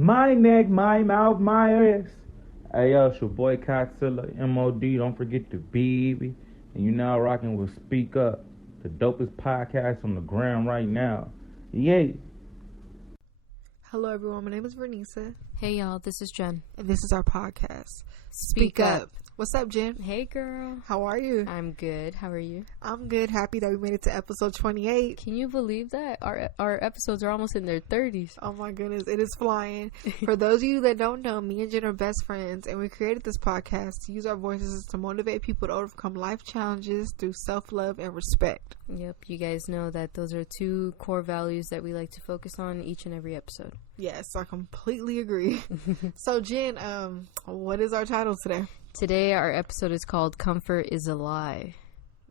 My neck, my mouth, my ass. Hey, yo, it's your boy Godzilla, MOD. Don't forget the baby. And you now rocking with Speak Up, the dopest podcast on the ground right now. Yay. Hello, everyone. My name is Vernisa. Hey, y'all. This is Jen. And this is our podcast, Speak Up. What's up, Jen? Hey, girl. How are you? I'm good. How are you? I'm good. Happy that we made it to episode 28. Can you believe that? Our episodes are almost in their 30s. Oh, my goodness. It is flying. For those of you that don't know, me and Jen are best friends, and we created this podcast to use our voices to motivate people to overcome life challenges through self-love and respect. Yep. You guys know that those are two core values that we like to focus on each and every episode. Yes, I completely agree. So, Jen, what is our title today? Today, our episode is called Comfort is a Lie.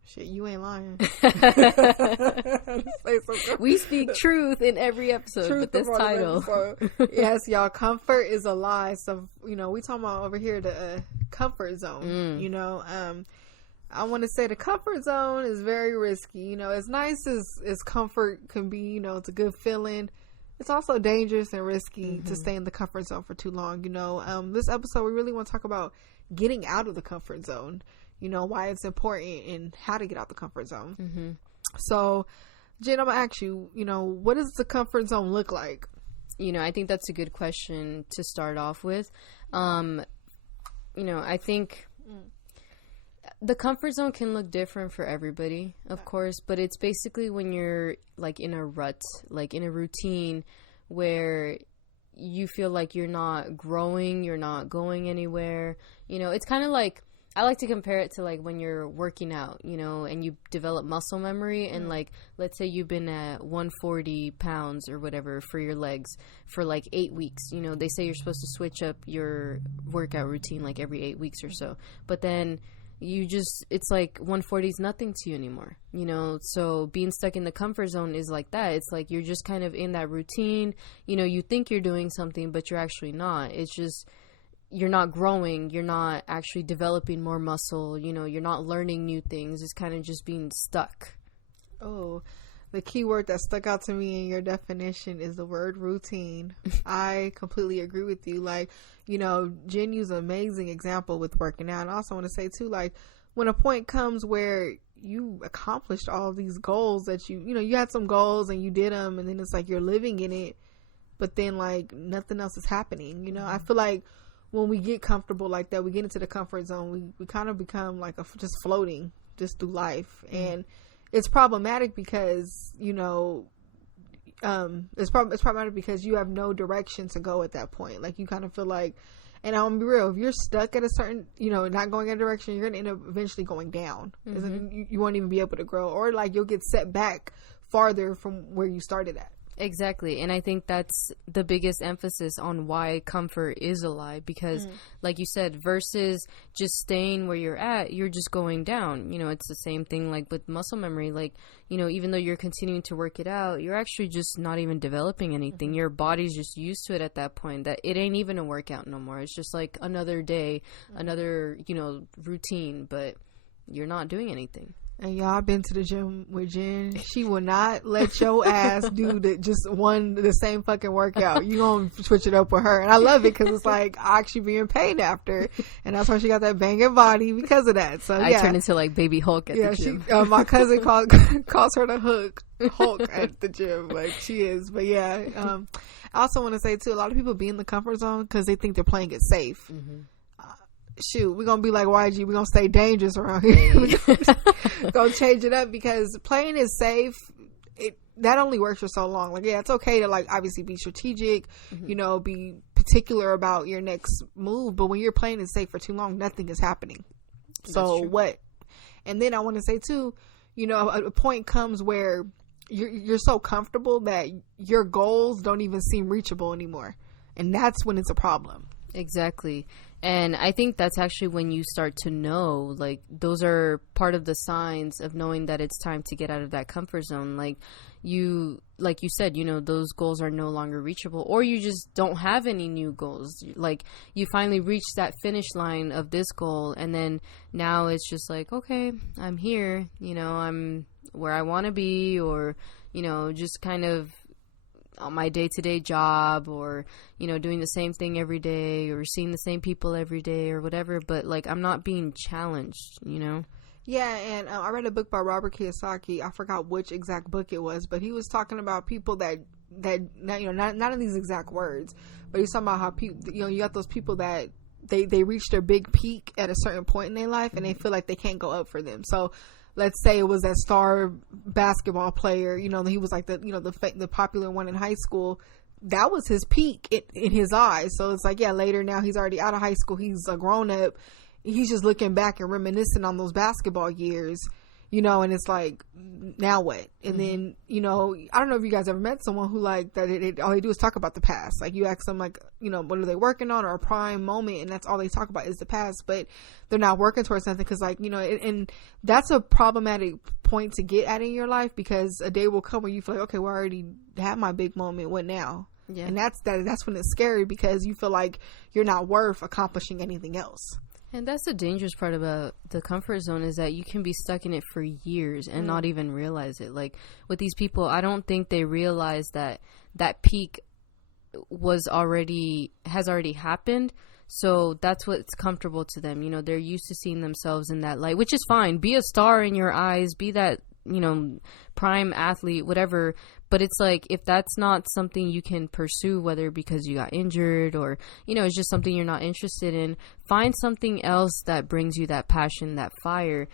Shit, you ain't lying. We speak truth in every episode with this title. Yes, y'all, comfort is a lie. So, we talking about over here the comfort zone, I want to say the comfort zone is very risky. As nice as comfort can be, it's a good feeling. It's also dangerous and risky to stay in the comfort zone for too long. This episode, we really want to talk about getting out of the comfort zone, why it's important and how to get out the comfort zone. So, Jen, I'm going to ask you, what does the comfort zone look like? I think that's a good question to start off with. I think the comfort zone can look different for everybody, of course, but it's basically when you're like in a rut, like in a routine where you feel like you're not growing, you're not going anywhere. It's kind of like, I like to compare it to like when you're working out, and you develop muscle memory, and like, let's say you've been at 140 pounds or whatever for your legs for like 8 weeks. They say you're supposed to switch up your workout routine like every 8 weeks or so, but then it's like 140 is nothing to you anymore, so being stuck in the comfort zone is like that. It's like you're just kind of in that routine, you think you're doing something, but you're actually not. It's just, you're not growing, you're not actually developing more muscle, you're not learning new things. It's kind of just being stuck. Oh, the key word that stuck out to me in your definition is the word routine. I completely agree with you. Like, Jen used an amazing example with working out. And I also want to say, too, like, when a point comes where you accomplished all these goals that you had some goals and you did them, and then it's like you're living in it, but then, like, nothing else is happening. I feel like when we get comfortable like that, we get into the comfort zone, we kind of become like just floating just through life. And it's problematic because, it's problematic because you have no direction to go at that point. Like, you kind of feel like, and I'm gonna be real, if you're stuck at a certain, not going in a direction, you're going to end up eventually going down. You won't even be able to grow, or like you'll get set back farther from where you started at. Exactly. And I think that's the biggest emphasis on why comfort is a lie, because like you said, versus just staying where you're at, you're just going down. It's the same thing like with muscle memory. Like, even though you're continuing to work it out, you're actually just not even developing anything. Your body's just used to it at that point, that it ain't even a workout no more. It's just like another day, another, routine, but you're not doing anything. And y'all, I've been to the gym with Jen. She will not let your ass do the same fucking workout. You gonna switch it up with her. And I love it because it's like I actually be in pain after. And that's why she got that banging body because of that. So I turn into like baby Hulk at the gym. My cousin calls her the Hulk at the gym. Like, she is. But yeah, I also want to say too, a lot of people be in the comfort zone because they think they're playing it safe. Shoot, we're gonna be like YG, we're gonna stay dangerous around here. We're gonna change it up because playing is safe. That only works for so long. Like, yeah, it's okay to like obviously be strategic, be particular about your next move, but when you're playing it safe for too long, nothing is happening. So what? And then I want to say too, a point comes where you're so comfortable that your goals don't even seem reachable anymore, and that's when it's a problem. Exactly. And I think that's actually when you start to know, like, those are part of the signs of knowing that it's time to get out of that comfort zone. Like you said, those goals are no longer reachable, or you just don't have any new goals. Like, you finally reached that finish line of this goal, and then now it's just like, okay, I'm here, I'm where I want to be, or, just kind of on my day-to-day job, or, you know, doing the same thing every day, or seeing the same people every day, or whatever. But, like, I'm not being challenged, you know? Yeah, and I read a book by Robert Kiyosaki. I forgot which exact book it was, but he was talking about people that you know, not in these exact words, but he's talking about how people, you know, you got those people that they reach their big peak at a certain point in their life, and they feel like they can't go up for them. So let's say it was that star basketball player, you know, he was like the popular one in high school. That was his peak in his eyes. So it's like, yeah, later now he's already out of high school. He's a grown up. He's just looking back and reminiscing on those basketball years, you know, and it's like, now what? And then, you know, I don't know if you guys ever met someone who, like, that all they do is talk about the past. Like, you ask them, like, you know, what are they working on, or a prime moment, and that's all they talk about is the past, but they're not working towards something, because, like, you know, and that's a problematic point to get at in your life, because a day will come where you feel like, okay, well, I already had my big moment, what now? Yeah. And that's when it's scary, because you feel like you're not worth accomplishing anything else. And that's the dangerous part about the comfort zone, is that you can be stuck in it for years and not even realize it. Like, with these people, I don't think they realize that peak has already happened. So that's what's comfortable to them. You know, they're used to seeing themselves in that light, which is fine. Be a star in your eyes, be that, you know, prime athlete, whatever. But it's like, if that's not something you can pursue, whether because you got injured or, you know, it's just something you're not interested in, find something else that brings you that passion, that fire.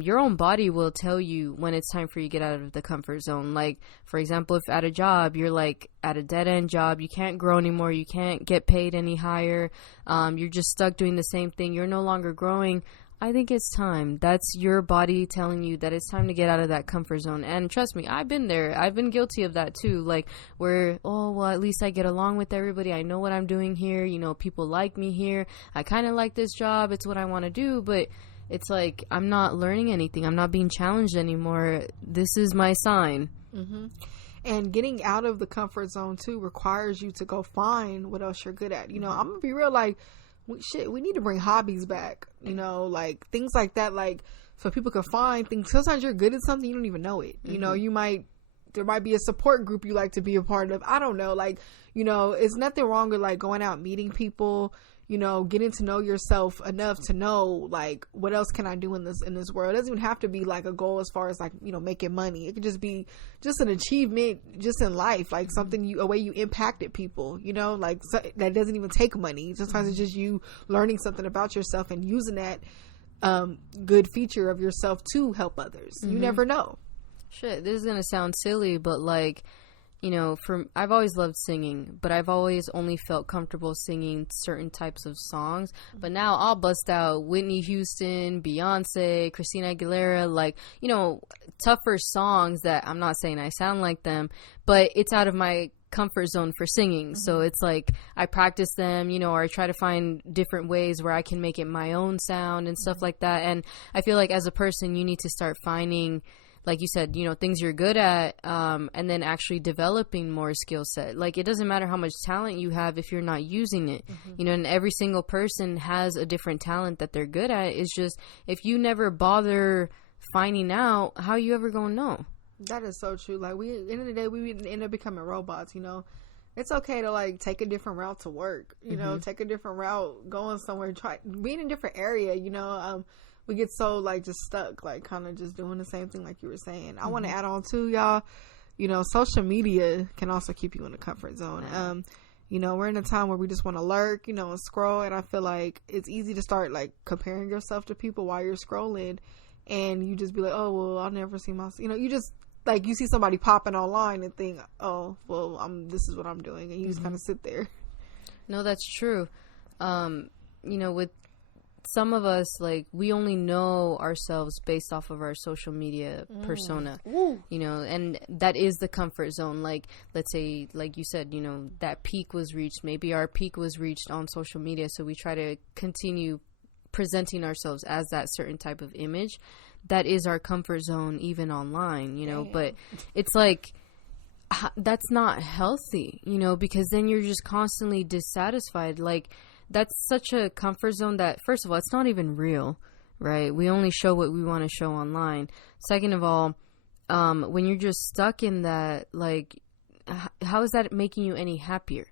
Your own body will tell you when it's time for you to get out of the comfort zone. Like, for example, if at a job, you're like at a dead end job, you can't grow anymore, you can't get paid any higher, you're just stuck doing the same thing, you're no longer growing. I think it's time. That's your body telling you that it's time to get out of that comfort zone. And trust me, I've been there. I've been guilty of that too. Like, where, oh, well, at least I get along with everybody. I know what I'm doing here. You know, people like me here. I kind of like this job. It's what I want to do. But it's like, I'm not learning anything. I'm not being challenged anymore. This is my sign. Mm-hmm. And getting out of the comfort zone too requires you to go find what else you're good at. You know, I'm going to be real, like, we need to bring hobbies back, you know, like things like that, like, so people can find things. Sometimes you're good at something, you don't even know it. You know, there might be a support group you like to be a part of. I don't know, like, you know, it's nothing wrong with, like, going out, meeting people, you know, getting to know yourself enough to know, like, what else can I do in this world? It doesn't even have to be like a goal as far as, like, you know, making money. It could just be just an achievement just in life, like something a way you impacted people, you know, like, so, that doesn't even take money. Sometimes it's just you learning something about yourself and using that good feature of yourself to help others. You never know. Shit, this is gonna sound silly, but, like, you know, I've always loved singing, but I've always only felt comfortable singing certain types of songs. But now I'll bust out Whitney Houston, Beyonce, Christina Aguilera, like, you know, tougher songs that I'm not saying I sound like them, but it's out of my comfort zone for singing. So it's like I practice them, you know, or I try to find different ways where I can make it my own sound and stuff like that. And I feel like as a person, you need to start finding, like you said, you know, things you're good at, and then actually developing more skill set. Like, it doesn't matter how much talent you have if you're not using it, you know, and every single person has a different talent that they're good at. It's just, if you never bother finding out, how you ever gonna know? That is so true. Like, at the end of the day, we end up becoming robots, you know. It's okay to, like, take a different route to work, you know, take a different route, going somewhere, be in a different area, you know. We get so, like, just stuck, like, kind of just doing the same thing, like you were saying. I want to add on too, y'all, you know, social media can also keep you in a comfort zone. You know, we're in a time where we just want to lurk, you know, and scroll, and I feel like it's easy to start, like, comparing yourself to people while you're scrolling, and you just be like, oh, well, I'll never see myself, you know, you just, like, you see somebody popping online and think, oh, well, this is what I'm doing, and you just kind of sit there. No, that's true. You know, with some of us, like, we only know ourselves based off of our social media persona, you know, and that is the comfort zone. Like, let's say, like you said, you know, that peak was reached. Maybe our peak was reached on social media, so we try to continue presenting ourselves as that certain type of image. That is our comfort zone, even online, you know. But it's like, that's not healthy, you know, because then you're just constantly dissatisfied. Like, that's such a comfort zone that, first of all, it's not even real, right? We only show what we want to show online. Second of all, when you're just stuck in that, like, how is that making you any happier?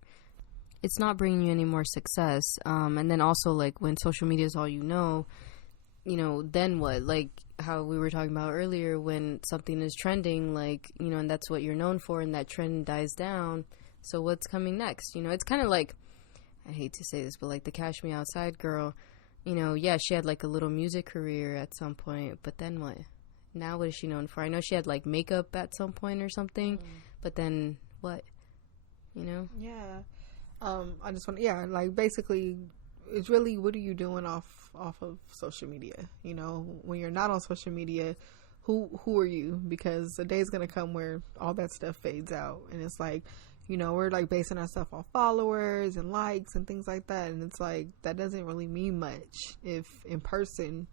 It's not bringing you any more success. And then also, like, when social media is all you know, then what? Like how we were talking about earlier, when something is trending, like, and that's what you're known for, and that trend dies down. So what's coming next? It's kind of like, I hate to say this, but like the Cash Me Outside girl, yeah, she had like a little music career at some point, but then what? Now what is she known for? I know she had like makeup at some point or something, but then what? Yeah. I just want, like, basically, it's really, what are you doing off of social media? When you're not on social media, who are you? Because a day is going to come where all that stuff fades out, and it's like, we're like basing ourselves on followers and likes and things like that, and it's like, that doesn't really mean much if in person,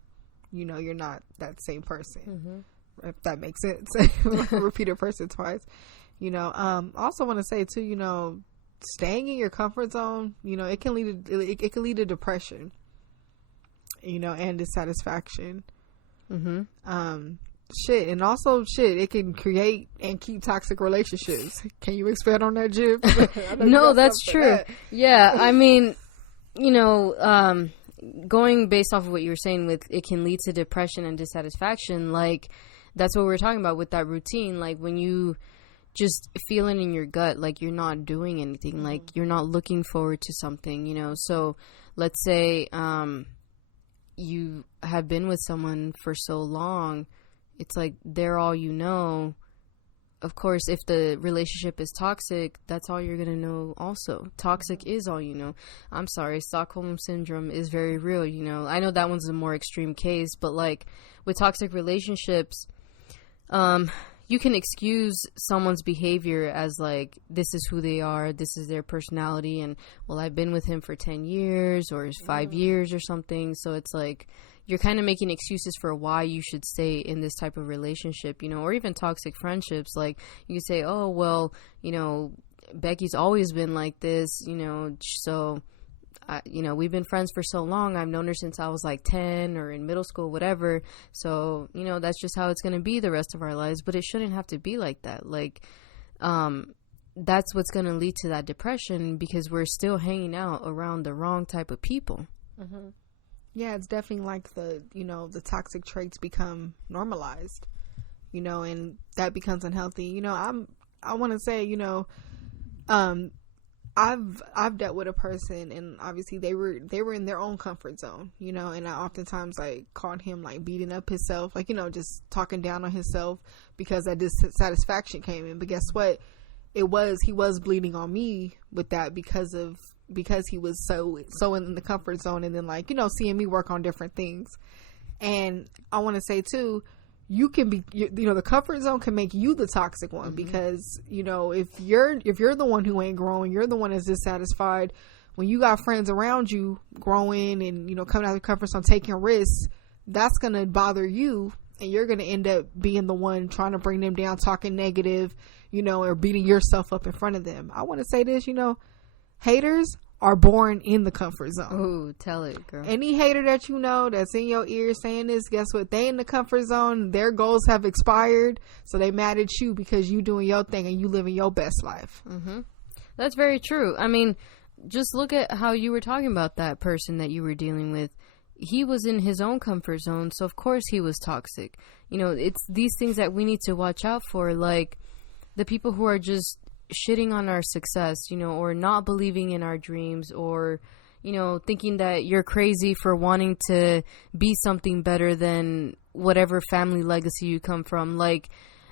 you're not that same person. If that makes sense. Repeat a person twice. Also want to say too, staying in your comfort zone, it can lead to depression, and dissatisfaction. And also it can create and keep toxic relationships. Can you expand on that, Jim? No, that's true. Yeah, I mean, going based off of what you were saying with it can lead to depression and dissatisfaction, like that's what we were talking about with that routine. Like when you just feeling in your gut, like you're not doing anything, like you're not looking forward to something, so let's say you have been with someone for so long, it's like they're all of course. If the relationship is toxic, that's all you're gonna know. Also, toxic is all you know. I'm sorry, Stockholm syndrome is very real. I know that one's a more extreme case, but like with toxic relationships, you can excuse someone's behavior as like, this is who they are, this is their personality, and well, I've been with him for 10 years or 5 years or something. So it's like, you're kind of making excuses for why you should stay in this type of relationship, or even toxic friendships. Like you say, oh, well, Becky's always been like this, so we've been friends for so long. I've known her since I was like 10 or in middle school, whatever. So, that's just how it's going to be the rest of our lives. But it shouldn't have to be like that. Like, that's what's going to lead to that depression, because we're still hanging out around the wrong type of people. Yeah, it's definitely like the toxic traits become normalized, and that becomes unhealthy. I want to say, I've dealt with a person, and obviously they were in their own comfort zone, and I oftentimes like caught him like beating up himself, like, just talking down on himself because that dissatisfaction came in. But guess what? He was bleeding on me with that because he was so in the comfort zone, and then like, seeing me work on different things. And I want to say too, you can be, the comfort zone can make you the toxic one, because, if you're the one who ain't growing, you're the one that's dissatisfied. When you got friends around you growing and, coming out of the comfort zone, taking risks, that's going to bother you, and you're going to end up being the one trying to bring them down, talking negative, or beating yourself up in front of them. I want to say this, haters are born in the comfort zone. Oh, tell it, girl. Any hater that that's in your ear saying this, guess what? They in the comfort zone. Their goals have expired, so they mad at you because you doing your thing and you living your best life. That's very true. I mean, just look at how you were talking about that person that you were dealing with. He was in his own comfort zone, so of course he was toxic. It's these things that we need to watch out for, like the people who are just shitting on our success, or not believing in our dreams, or, thinking that you're crazy for wanting to be something better than whatever family legacy you come from. Like,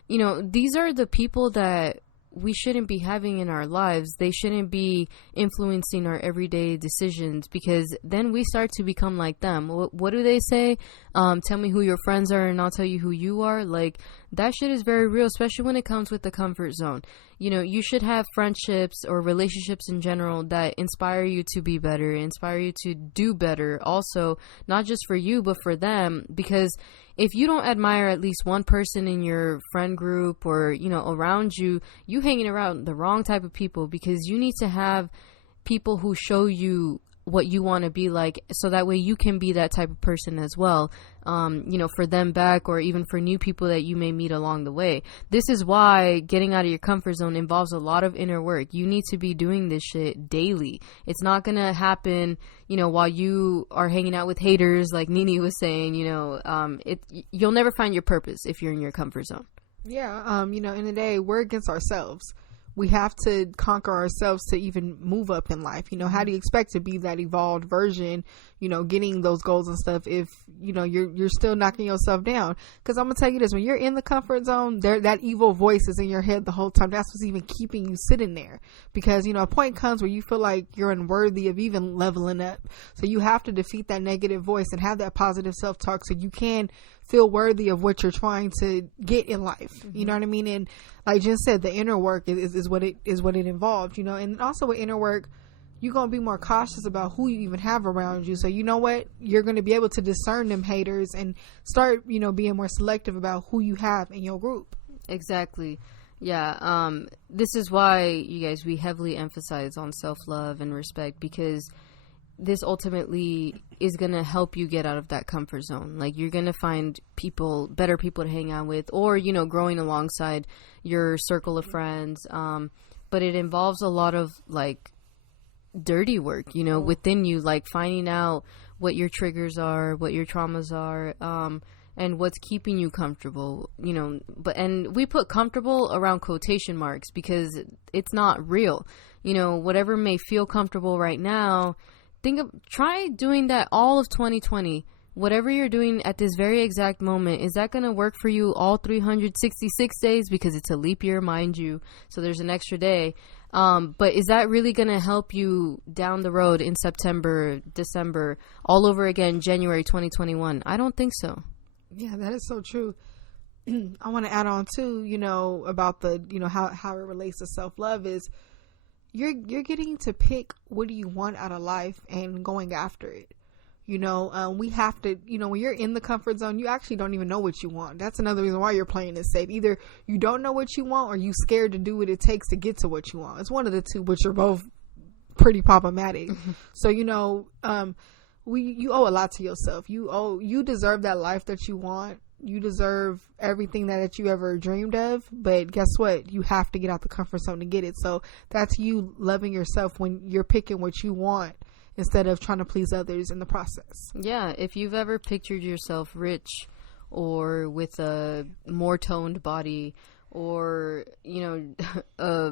these are the people that we shouldn't be having in our lives. They shouldn't be influencing our everyday decisions, because then we start to become like them. What do they say? Tell me who your friends are and I'll tell you who you are. Like, that shit is very real, especially when it comes with the comfort zone. You should have friendships or relationships in general that inspire you to be better, inspire you to do better. Also, not just for you, but for them. Because if you don't admire at least one person in your friend group or, around you, you hanging around the wrong type of people, because you need to have people who show you what you want to be like, so that way you can be that type of person as well, you know, for them back, or even for new people that you may meet along the way. This is why getting out of your comfort zone involves a lot of inner work. You need to be doing this shit daily. It's not gonna happen, you know, while you are hanging out with haters, like Nini was saying. You know, you'll never find your purpose if you're in your comfort zone. Yeah, you know, in the day, we're against ourselves. We have to conquer ourselves to even move up in life. You know, how do you expect to be that evolved version, you know, getting those goals and stuff if, you know, you're still knocking yourself down? Because I'm going to tell you this, when you're in the comfort zone, that evil voice is in your head the whole time. That's what's even keeping you sitting there. Because, you know, a point comes where you feel like you're unworthy of even leveling up. So you have to defeat that negative voice and have that positive self-talk so you can feel worthy of what you're trying to get in life. Mm-hmm. You know what I mean? And like Jen said, the inner work is what it involved, you know. And also with inner work, you're going to be more cautious about who you even have around you. So you know what? You're going to be able to discern them haters and start, you know, being more selective about who you have in your group. Exactly. Yeah. This is why, you guys, we heavily emphasize on self-love and respect, because this ultimately is going to help you get out of that comfort zone. Like, you're going to find better people to hang out with, or, you know, growing alongside your circle of friends. But it involves a lot of, like, dirty work, you know, within you, like finding out what your triggers are, what your traumas are, and what's keeping you comfortable, you know. And we put comfortable around quotation marks because it's not real. You know, whatever may feel comfortable right now, try doing that all of 2020. Whatever you're doing at this very exact moment, is that going to work for you all 366 days? Because it's a leap year, mind you, so there's an extra day. But is that really going to help you down the road in September, December, all over again, January 2021? I don't think so. Yeah, that is so true. I want to add on too, you know, about the, you know, how it relates to self-love is you're getting to pick what do you want out of life and going after it. You know, we have to, you know, when you're in the comfort zone, you actually don't even know what you want. That's another reason why you're playing it safe. Either you don't know what you want, or you scared to do what it takes to get to what you want. It's one of the two, which are both pretty problematic. So, you know, you owe a lot to yourself. You deserve that life that you want. You deserve everything that you ever dreamed of. But guess what? You have to get out the comfort zone to get it. So that's you loving yourself when you're picking what you want, instead of trying to please others in the process. Yeah, if you've ever pictured yourself rich, or with a more toned body, or, you know, a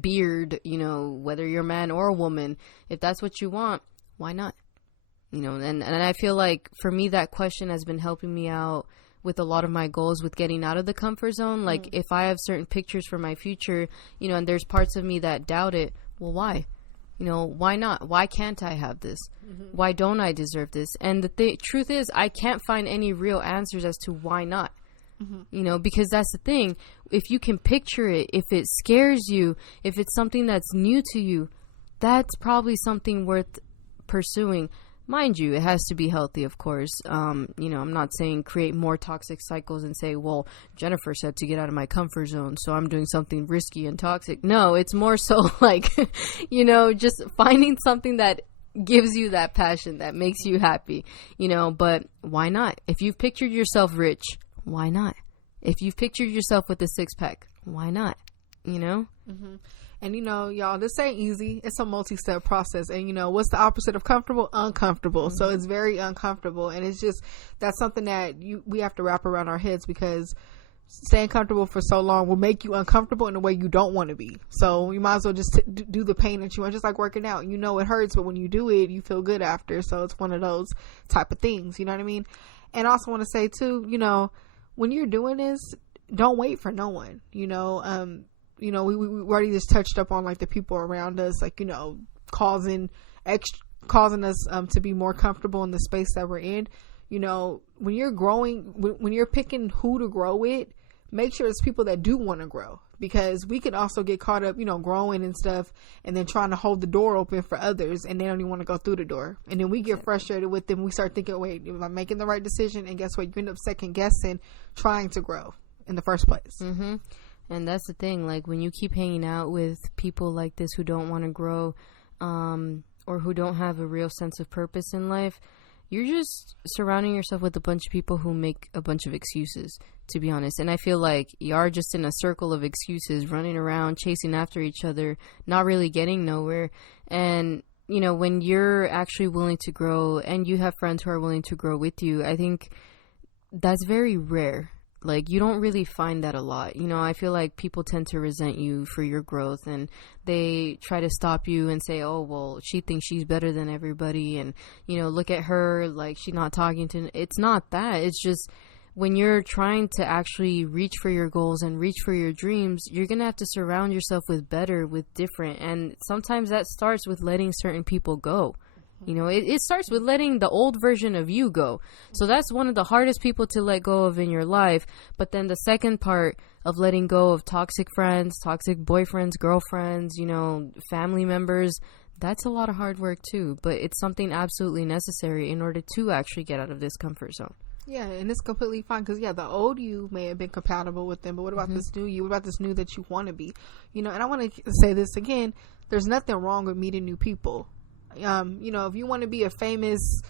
beard, you know, whether you're a man or a woman, if that's what you want, why not? You know, and I feel like for me, that question has been helping me out with a lot of my goals with getting out of the comfort zone. Like, if I have certain pictures for my future, you know, and there's parts of me that doubt it, well, why? You know, why not? Why can't I have this? Mm-hmm. Why don't I deserve this? And the truth is, I can't find any real answers as to why not. Mm-hmm. You know, because that's the thing. If you can picture it, if it scares you, if it's something that's new to you, that's probably something worth pursuing. Mind you, it has to be healthy, of course. You know, I'm not saying create more toxic cycles and say, well, Jennifer said to get out of my comfort zone, so I'm doing something risky and toxic. No, it's more so like, you know, just finding something that gives you that passion, that makes you happy, you know. But why not? If you've pictured yourself rich, why not? If you've pictured yourself with a six-pack, why not? You know? Mm-hmm. And, you know, y'all, this ain't easy. It's a multi-step process. And, you know, what's the opposite of comfortable? Uncomfortable. Mm-hmm. So it's very uncomfortable. And it's just, that's something that we have to wrap around our heads, because staying comfortable for so long will make you uncomfortable in a way you don't want to be. So you might as well just do the pain that you want, just like working out. You know it hurts, but when you do it, you feel good after. So it's one of those type of things. You know what I mean? And I also want to say, too, you know, when you're doing this, don't wait for no one. You know, we already just touched up on, like, the people around us, like, you know, causing us to be more comfortable in the space that we're in. You know, when you're growing, when you're picking who to grow with, make sure it's people that do want to grow, because we can also get caught up, you know, growing and stuff, and then trying to hold the door open for others, and they don't even want to go through the door. And then we get frustrated with them. We start thinking, wait, am I making the right decision? And guess what? You end up second guessing trying to grow in the first place. Mm-hmm. And that's the thing, like, when you keep hanging out with people like this who don't want to grow, or who don't have a real sense of purpose in life, you're just surrounding yourself with a bunch of people who make a bunch of excuses, to be honest. And I feel like you are just in a circle of excuses, running around, chasing after each other, not really getting nowhere. And, you know, when you're actually willing to grow and you have friends who are willing to grow with you, I think that's very rare. Like, you don't really find that a lot. You know, I feel like people tend to resent you for your growth, and they try to stop you and say, oh, well, she thinks she's better than everybody, and, you know, look at her, like, she's not talking to... It's not that. It's just when you're trying to actually reach for your goals and reach for your dreams, you're going to have to surround yourself with better, with different. And sometimes that starts with letting certain people go. You know, it starts with letting the old version of you go. So that's one of the hardest people to let go of in your life. But then the second part of letting go of toxic friends, toxic boyfriends, girlfriends, you know, family members, that's a lot of hard work too. But it's something absolutely necessary in order to actually get out of this comfort zone. Yeah, and it's completely fine because, yeah, the old you may have been compatible with them, but what about this new you? What about this new that you want to be? You know, and I want to say this again, there's nothing wrong with meeting new people. You know, if you want to be a famous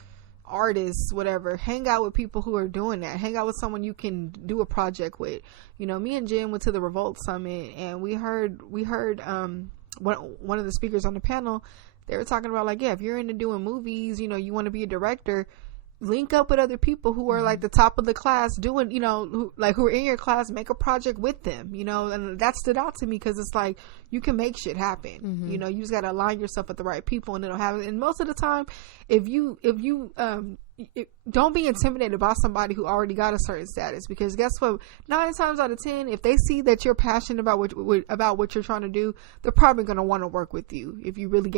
artist, whatever, hang out with people who are doing that. Hang out with someone you can do a project with. You know, me and Jen went to the Revolt Summit, and we heard one of the speakers on the panel, they were talking about, like, yeah, if you're into doing movies, you know, you want to be a director, link up with other people who are like the top of the class doing, you know, who are in your class, make a project with them, you know. And that stood out to me because it's like, you can make shit happen. You know, you just got to align yourself with the right people and it'll happen. And most of the time, if you don't be intimidated by somebody who already got a certain status, because guess what, 9 times out of 10, if they see that you're passionate about what you're trying to do, they're probably going to want to work with you. If you really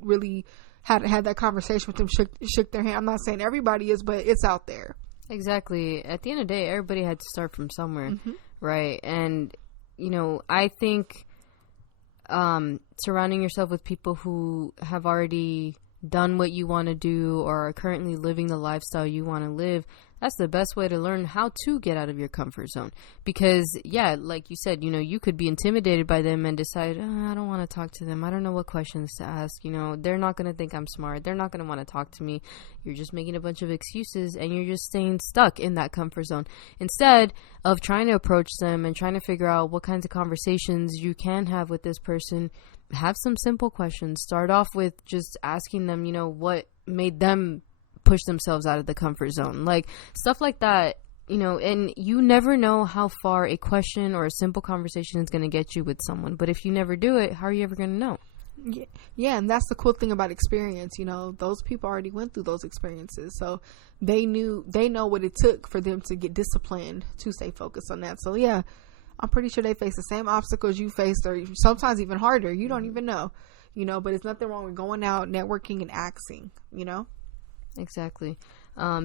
really had that conversation with them, shook their hand. I'm not saying everybody is, but it's out there. Exactly. At the end of the day, everybody had to start from somewhere, right? And, you know, I think surrounding yourself with people who have already done what you want to do or are currently living the lifestyle you want to live, that's the best way to learn how to get out of your comfort zone. Because, yeah, like you said, you know, you could be intimidated by them and decide, I don't want to talk to them. I don't know what questions to ask. You know, they're not going to think I'm smart. They're not going to want to talk to me. You're just making a bunch of excuses and you're just staying stuck in that comfort zone. Instead of trying to approach them and trying to figure out what kinds of conversations you can have with this person, have some simple questions. Start off with just asking them, you know, what made them push themselves out of the comfort zone, like stuff like that, you know. And you never know how far a question or a simple conversation is going to get you with someone, but if you never do it, how are you ever going to know? Yeah, and that's the cool thing about experience. You know, those people already went through those experiences, so they know what it took for them to get disciplined to stay focused on that. So yeah, I'm pretty sure they face the same obstacles you faced, or sometimes even harder. You don't even know, you know, but it's nothing wrong with going out, networking, and asking, you know. Exactly.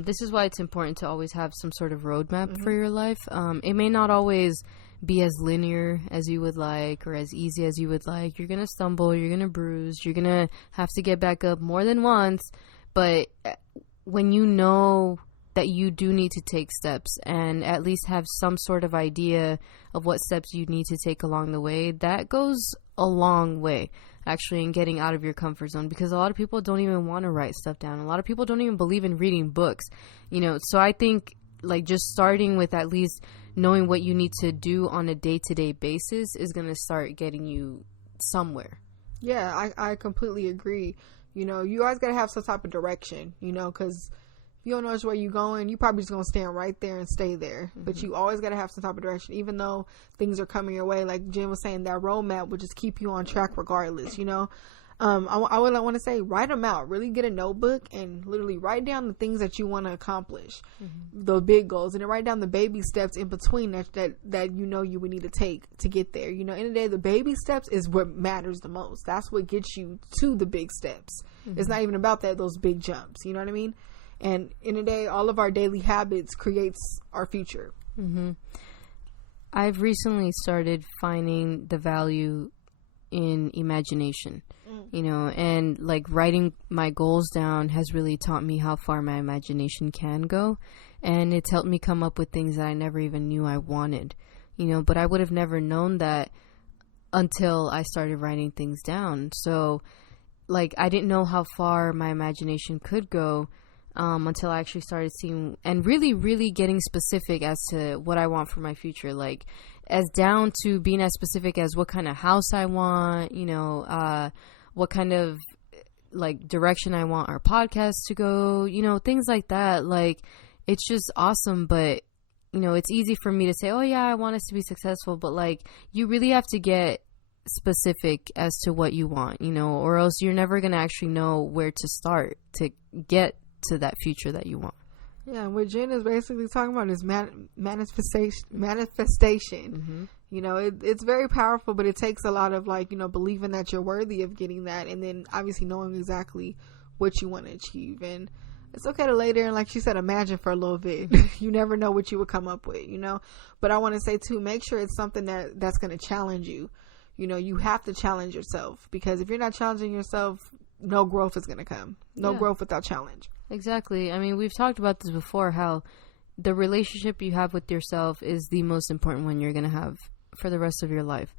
This is why it's important to always have some sort of roadmap for your life. It may not always be as linear as you would like or as easy as you would like. You're going to stumble, you're going to bruise, you're going to have to get back up more than once. But when you know that you do need to take steps and at least have some sort of idea of what steps you need to take along the way, that goes a long way actually in getting out of your comfort zone, because a lot of people don't even want to write stuff down. A lot of people don't even believe in reading books, you know. So I think like just starting with at least knowing what you need to do on a day-to-day basis is going to start getting you somewhere. Yeah, I completely agree. You know, you always got to have some type of direction, you know, because if you don't know where you're going, you probably just going to stand right there and stay there. But you always got to have some type of direction, even though things are coming your way. Like Jen was saying, that roadmap will just keep you on track regardless, you know. I would want to say, write them out. Really get a notebook and literally write down the things that you want to accomplish, the big goals, and then write down the baby steps in between that you know you would need to take to get there. You know, in the day, the baby steps is what matters the most. That's what gets you to the big steps. It's not even about those big jumps. You know what I mean? And in a day, all of our daily habits creates our future. I've recently started finding the value in imagination, you know, and like writing my goals down has really taught me how far my imagination can go. And it's helped me come up with things that I never even knew I wanted, you know, but I would have never known that until I started writing things down. So like, I didn't know how far my imagination could go until I actually started seeing and really, really getting specific as to what I want for my future. Like, as down to being as specific as what kind of house I want, you know, what kind of, like, direction I want our podcast to go, you know, things like that. Like, it's just awesome. But, you know, it's easy for me to say, oh, yeah, I want us to be successful. But, like, you really have to get specific as to what you want, you know, or else you're never going to actually know where to start to get to that future that you want. Yeah, what Jen is basically talking about is manifestation. Mm-hmm. You know, it's very powerful, but it takes a lot of, like, you know, believing that you're worthy of getting that, and then obviously knowing exactly what you want to achieve. And it's okay to lay there and, like she said, imagine for a little bit. You never know what you would come up with, you know. But I want to say too, make sure it's something that's going to challenge you. You know, you have to challenge yourself, because if you're not challenging yourself, no growth is going to come. No growth without challenge. Exactly. I mean, we've talked about this before, how the relationship you have with yourself is the most important one you're going to have for the rest of your life.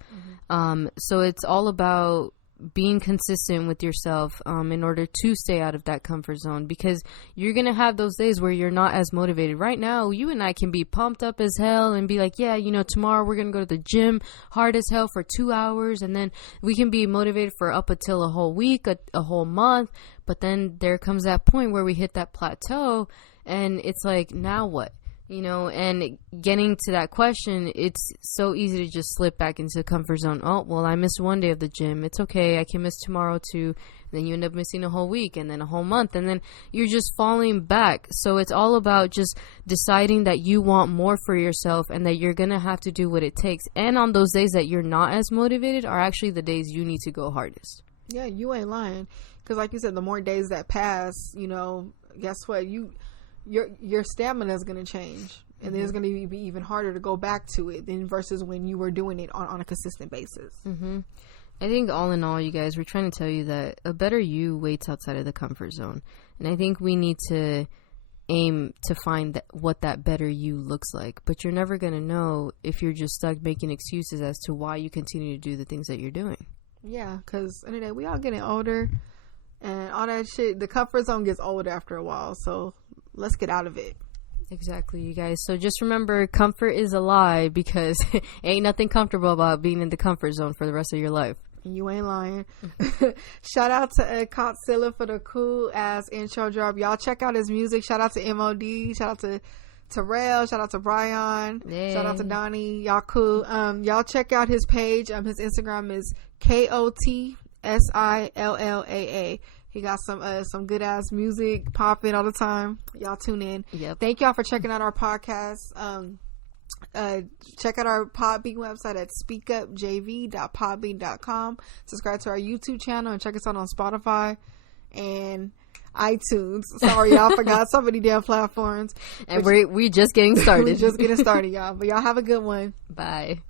Mm-hmm. So it's all about being consistent with yourself in order to stay out of that comfort zone, because you're going to have those days where you're not as motivated. Right now, you and I can be pumped up as hell and be like, yeah, you know, tomorrow we're going to go to the gym hard as hell for 2 hours. And then we can be motivated for up until a whole week, a whole month. But then there comes that point where we hit that plateau, and it's like, now what? You know, and getting to that question, it's so easy to just slip back into the comfort zone. Oh, well, I missed one day of the gym. It's okay. I can miss tomorrow too. And then you end up missing a whole week and then a whole month. And then you're just falling back. So it's all about just deciding that you want more for yourself and that you're going to have to do what it takes. And on those days that you're not as motivated are actually the days you need to go hardest. Yeah, you ain't lying. Because like you said, the more days that pass, you know, guess what? Your stamina is going to change, and then it's going to be even harder to go back to it than versus when you were doing it on a consistent basis. Mm-hmm. I think all in all, you guys, we're trying to tell you that a better you waits outside of the comfort zone. And I think we need to aim to find what that better you looks like. But you're never going to know if you're just stuck making excuses as to why you continue to do the things that you're doing. Yeah, because anyway, we all getting older, and all that shit, the comfort zone gets old after a while. So let's get out of it. Exactly, you guys. So just remember, comfort is a lie, because ain't nothing comfortable about being in the comfort zone for the rest of your life. You ain't lying. Shout out to Cotzilla for the cool ass intro drop. Y'all check out his music. Shout out to MOD. Shout out to Terrell. Shout out to Brian. Yay. Shout out to Donnie. Y'all cool. Y'all check out his page. His Instagram is KOTSILLAA. He got some good ass music popping all the time. Y'all tune in. Yep. Thank y'all for checking out our podcast. Check out our Podbean website at speakupjv.podbean.com. Subscribe to our YouTube channel and check us out on Spotify and iTunes. Sorry, y'all, forgot so many damn platforms. And we just getting started. We're just getting started, y'all. But y'all have a good one. Bye.